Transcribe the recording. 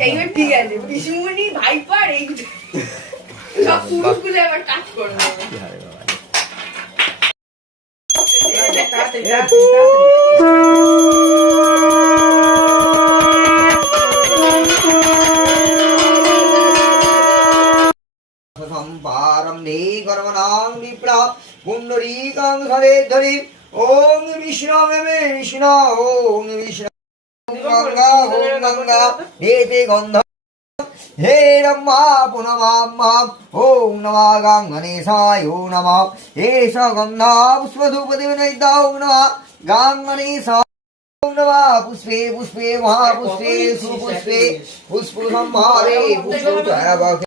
এইবার ঠিক আছে পিসিমণি ভাইপার এই সব পুরুষগুলো আবার কাজ করে সম্পারম্ভে কর্মণাং বিপ্রা পুণ্ডরীকাং ধরে ধরে ওম বিষ্ণবে মে বিষ্ণু ওম বিষ্ণু গঙ্গা ওম গঙ্গা এতে গন্ধ হে রম্মা পুনমাম্মাম ওম নমঃ গাঙ্গনেশায় ওম নমঃ এষ গন্ধা পুষ্পধূপদিবনৈদ্যা ওম নমঃ গাঙ্গনেশায় ওম নমঃ পুষ্পে পুষ্পে মহাপুষ্পে সুপুষ্পে পুষ্পসম্ভারে পুষ্পোত্তরবকে